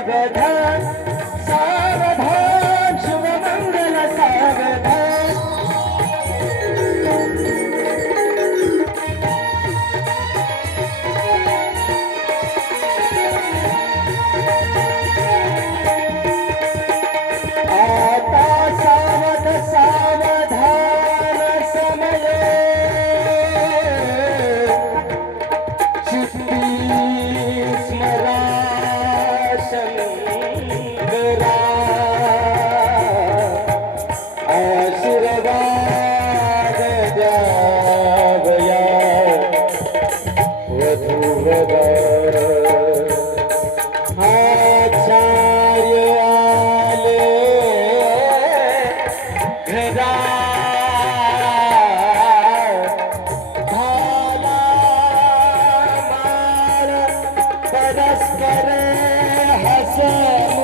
सावधान सावधान शुभमंगल सावधान आता सावध सावधान समय चित्ती स्मरा शंकरा आशीर्वाद द्यावया वधूवरा आचार्य आले घरा भाला माळ परस्पर हसमुख